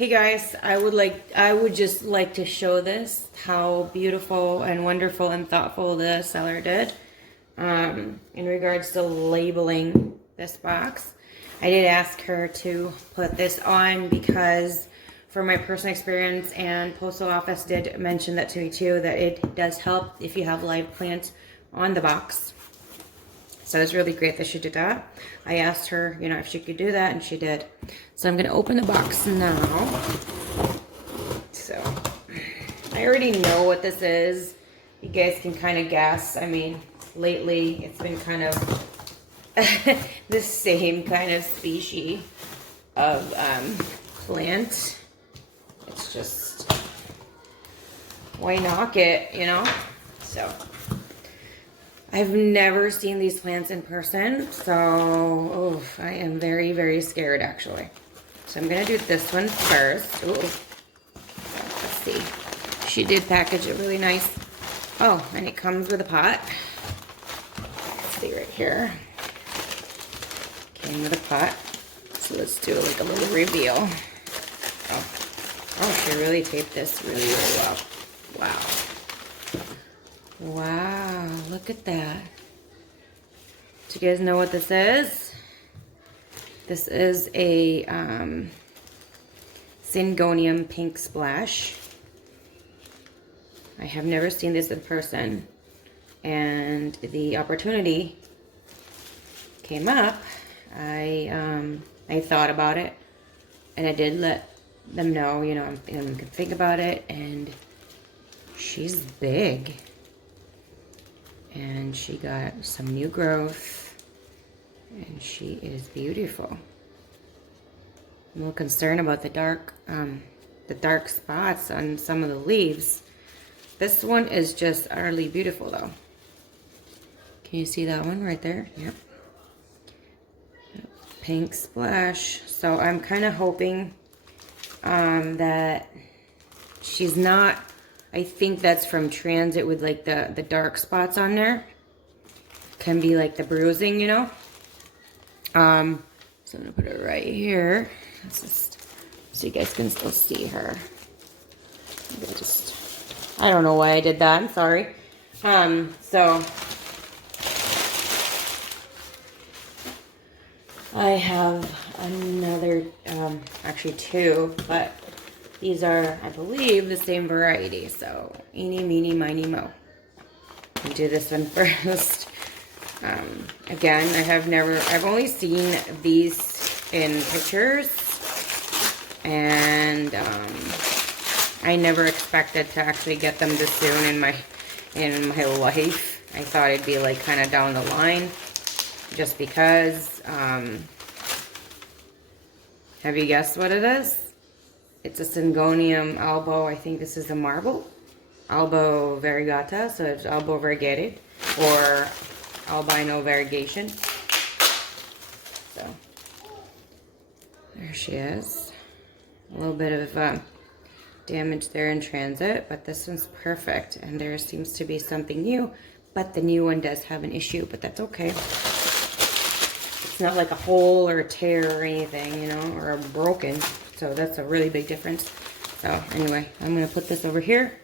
Hey guys, I would just like to show this, how beautiful and wonderful and thoughtful the seller did in regards to labeling this box. I did ask her to put this on because from my personal experience, and postal office did mention that to me too, that it does help if you have live plants on the box. So it's really great that she did that. I asked her, you know, if she could do that, and she did. So I'm going to open the box now. So I already know what this is. You guys can kind of guess. I mean, lately it's been kind of the same kind of species of plant. It's just, why knock it, you know? So I've never seen these plants in person, so I am very, very scared actually. So I'm gonna do this one first. Ooh. Let's see. She did package it really nice. Oh, and it comes with a pot. Let's see right here. Came with a pot. So let's do like a little reveal. Oh, she really taped this really, really well. Wow. Wow, look at that. Do you guys know what this is? This is a Syngonium pink splash. I have never seen this in person, and the opportunity came up. I thought about it, and I did let them know, you know, I'm gonna think about it, and she's big. And she got some new growth, and she is beautiful. I'm a little concerned about the dark spots on some of the leaves. This one is just utterly beautiful though. Can you see that one right there? Yep. Pink splash. So I'm kind of hoping that she's not, I think that's from transit with like the dark spots on there. Can be like the bruising, you know. So I'm gonna put it right here. Let's just, so you guys can still see her. I don't know why I did that, I'm sorry. So I have another, actually two, but these are, I believe, the same variety. So, eeny, meeny, miny, mo. I'll do this one first. Again, I've only seen these in pictures. And I never expected to actually get them this soon in my life. I thought it'd be like kind of down the line. Just because, have you guessed what it is? It's a Syngonium albo. I think this is a marble. Albo variegata, so it's albo variegated or albino variegation. So there she is. A little bit of damage there in transit, but this one's perfect. And there seems to be something new, but the new one does have an issue, but that's okay. It's not like a hole or a tear or anything, you know, or a broken. So that's a really big difference. So anyway, I'm going to put this over here.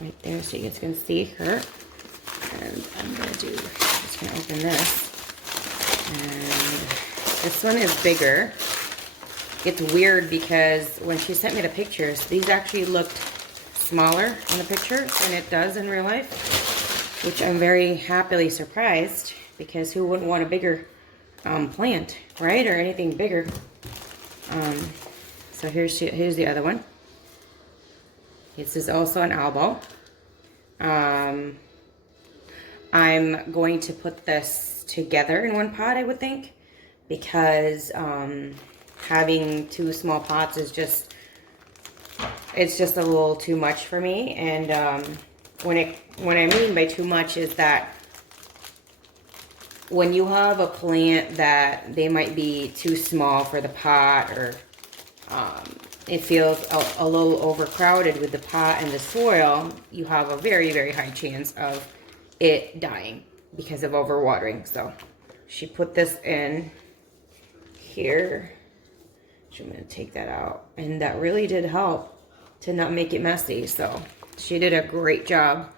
Right there so you guys can see her. And I'm going to just going to open this. And this one is bigger. It's weird because when she sent me the pictures, these actually looked smaller in the picture than it does in real life. Which I'm very happily surprised, because who wouldn't want a bigger plant, right? Or anything bigger. So here's the other one. This is also an albo. I'm going to put this together in one pot, I would think, because having two small pots is just, it's just a little too much for me. And what I mean by too much is that when you have a plant that they might be too small for the pot, or it feels a little overcrowded with the pot and the soil, you have a very, very high chance of it dying because of overwatering. So she put this in here. I'm going to take that out. And that really did help to not make it messy. So she did a great job.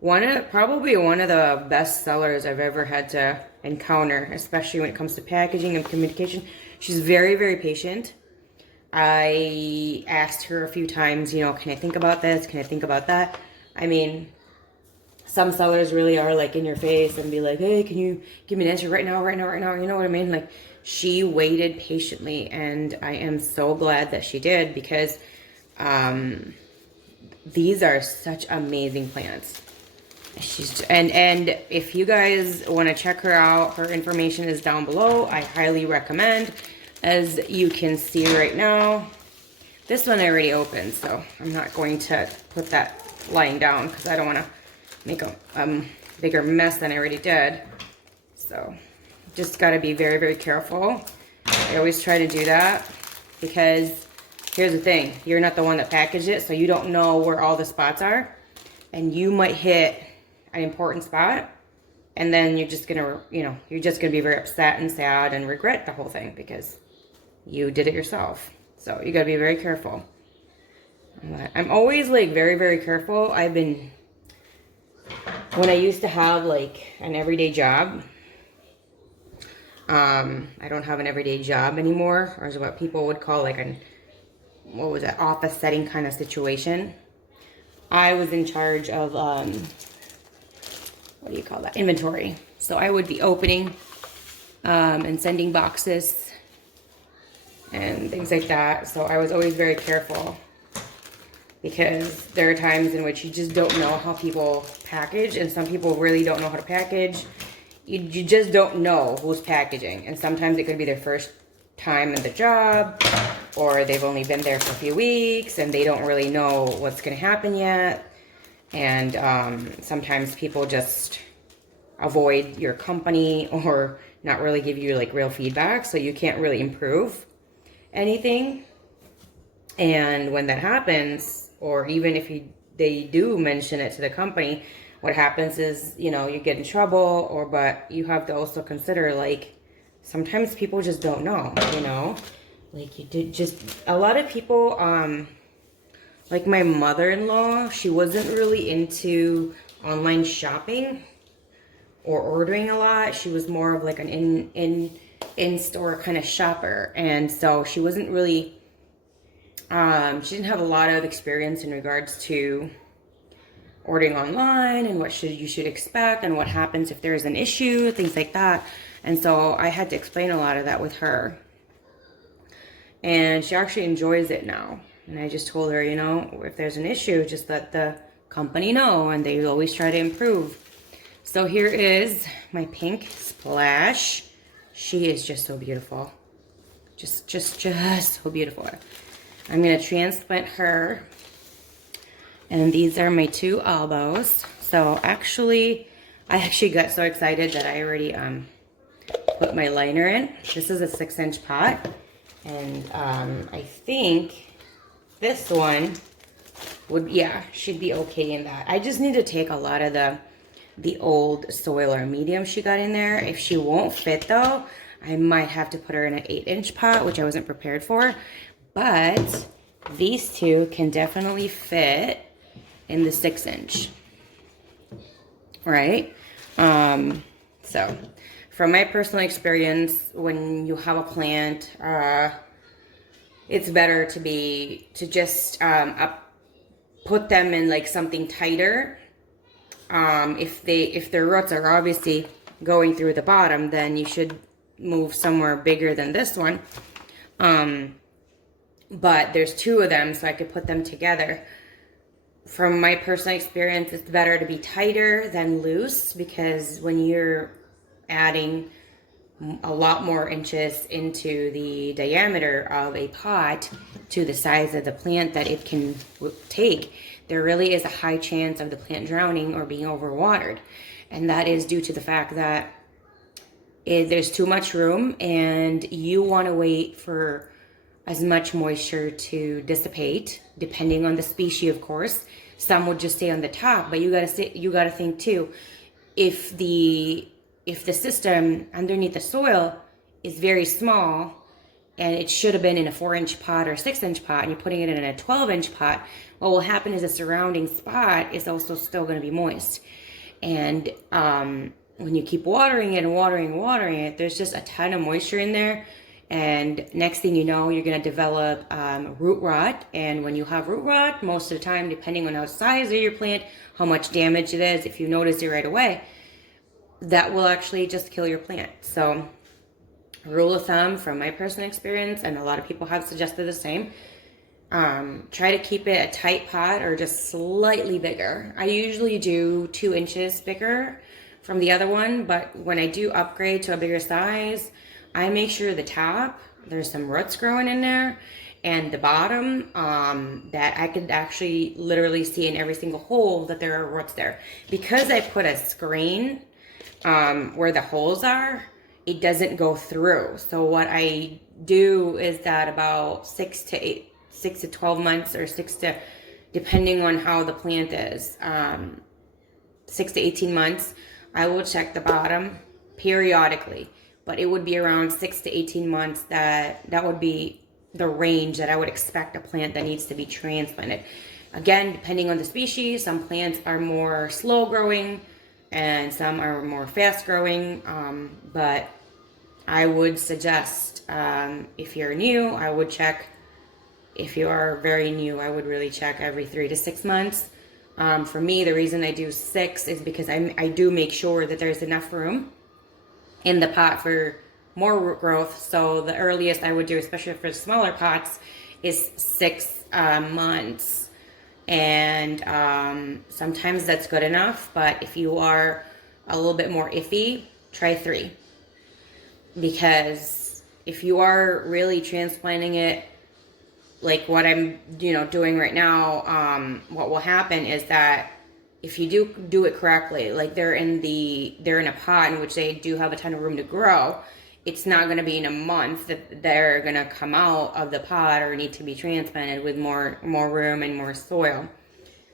Probably one of the best sellers I've ever had to encounter, especially when it comes to packaging and communication. She's very, very patient. I asked her a few times, you know, can I think about this? Can I think about that? I mean, some sellers really are like in your face and be like, hey, can you give me an answer right now, right now, right now? You know what I mean? Like, she waited patiently, and I am so glad that she did, because these are such amazing plants. And if you guys want to check her out, her information is down below. I highly recommend. As you can see right now, this one I already opened, so I'm not going to put that lying down because I don't want to make a bigger mess than I already did. So just got to be very, very careful. I always try to do that, because here's the thing. You're not the one that packaged it, so you don't know where all the spots are. And you might hit an important spot, and then you're just going to, you know, you're just going to be very upset and sad and regret the whole thing because you did it yourself. So you got to be very careful. I'm always like very, very careful. When I used to have like an everyday job, I don't have an everyday job anymore, or is what people would call like what was it, office setting kind of situation. I was in charge of, what do you call that? Inventory. So I would be opening, and sending boxes and things like that. So I was always very careful, because there are times in which you just don't know how people package, and some people really don't know how to package. You just don't know who's packaging, and sometimes it could be their first time in the job, or they've only been there for a few weeks and they don't really know what's going to happen yet. And sometimes people just avoid your company or not really give you like real feedback, so you can't really improve anything. And when that happens, or even if they do mention it to the company, what happens is, you know, you get in trouble, but you have to also consider, like, sometimes people just don't know, you know, like a lot of people, like my mother-in-law, she wasn't really into online shopping or ordering a lot. She was more of like an in-store kind of shopper. And so she wasn't really, she didn't have a lot of experience in regards to ordering online and what you should expect and what happens if there's an issue, things like that. And so I had to explain a lot of that with her. And she actually enjoys it now. And I just told her, you know, if there's an issue, just let the company know, and they always try to improve. So here is my pink splash. She is just so beautiful. Just so beautiful. I'm going to transplant her. And these are my two elbows. So I actually got so excited that I already put my liner in. This is a 6-inch pot. And I think this one should be okay in that. I just need to take a lot of the old soil or medium she got in there. If she won't fit though, I might have to put her in an 8-inch pot, which I wasn't prepared for. But these two can definitely fit in the 6-inch. Right? So from my personal experience, when you have a plant, it's better to just put them in like something tighter. If their roots are obviously going through the bottom, then you should move somewhere bigger than this one. But there's two of them, so I could put them together. From my personal experience, it's better to be tighter than loose, because when you're adding a lot more inches into the diameter of a pot to the size of the plant that it can take, there really is a high chance of the plant drowning or being overwatered. And that is due to the fact that there's too much room, and you want to wait for as much moisture to dissipate, depending on the species, of course. Some would just stay on the top, but you gotta think too, if the system underneath the soil is very small and it should have been in a 4-inch pot or 6-inch pot, and you're putting it in a 12-inch pot, what will happen is the surrounding spot is also still going to be moist. And when you keep watering it and watering it, there's just a ton of moisture in there. And next thing you know, you're going to develop root rot. And when you have root rot, most of the time, depending on how size of your plant, how much damage it is, if you notice it right away, that will actually just kill your plant. So rule of thumb from my personal experience, and a lot of people have suggested the same, try to keep it a tight pot or just slightly bigger. I usually do 2 inches bigger from the other one, but when I do upgrade to a bigger size, I make sure the top, there's some roots growing in there, and the bottom, that I could actually literally see in every single hole that there are roots there. Because I put a screen where the holes are, it doesn't go through. So what I do is that about 6 to 12 months, or depending on how the plant is, 6 to 18 months, I will check the bottom periodically. But it would be around 6 to 18 months that would be the range that I would expect a plant that needs to be transplanted. Again, depending on the species, some plants are more slow growing and some are more fast growing. But I would suggest, if you're new, I would check. If you are very new, I would really check every 3 to 6 months. For me, the reason I do 6 is because I do make sure that there's enough room in the pot for more root growth. So the earliest I would do, especially for smaller pots, is 6 months. And sometimes that's good enough, but if you are a little bit more iffy, try 3. Because if you are really transplanting it like what I'm doing right now, what will happen is that if you do it correctly, like they're in a pot in which they do have a ton of room to grow, it's not going to be in a month that they're going to come out of the pot or need to be transplanted with more room and more soil.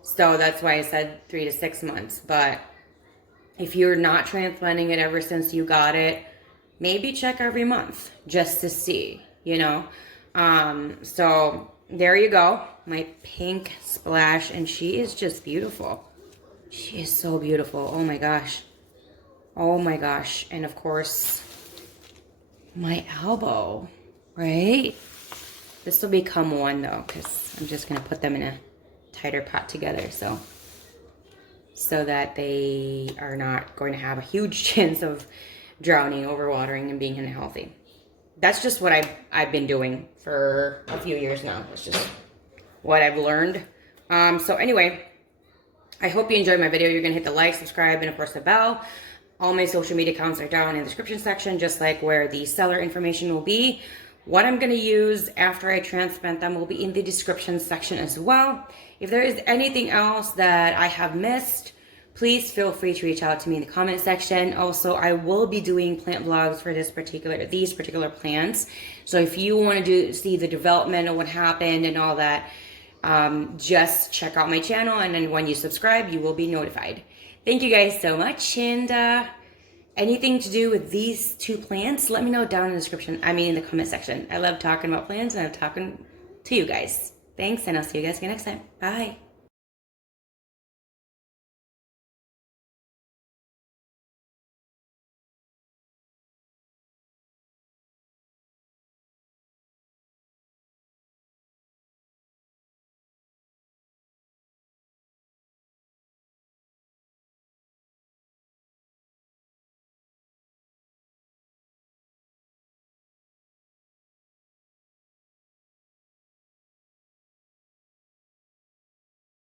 So that's why I said 3 to 6 months. But if you're not transplanting it ever since you got it, maybe check every month just to see, So there you go, my pink splash, and she is just beautiful. She is so beautiful. Oh my gosh. Oh my gosh. And of course, my elbow, right? This will become one though, because I'm just going to put them in a tighter pot together. So that they are not going to have a huge chance of drowning, overwatering, and being unhealthy. That's just what I've been doing for a few years now. It's just what I've learned. So anyway, I hope you enjoyed my video. You're going to hit the like, subscribe, and of course the bell. All my social media accounts are down in the description section, just like where the seller information will be. What I'm going to use after I transplant them will be in the description section as well. If there is anything else that I have missed, please feel free to reach out to me in the comment section. Also, I will be doing plant vlogs for these particular plants. So if you want to see the development of what happened and all that, just check out my channel, and then when you subscribe, you will be notified. Thank you guys so much, and anything to do with these 2 plants, let me know down in the comment section. I love talking about plants, and I love talking to you guys. Thanks, and I'll see you guys again next time. Bye.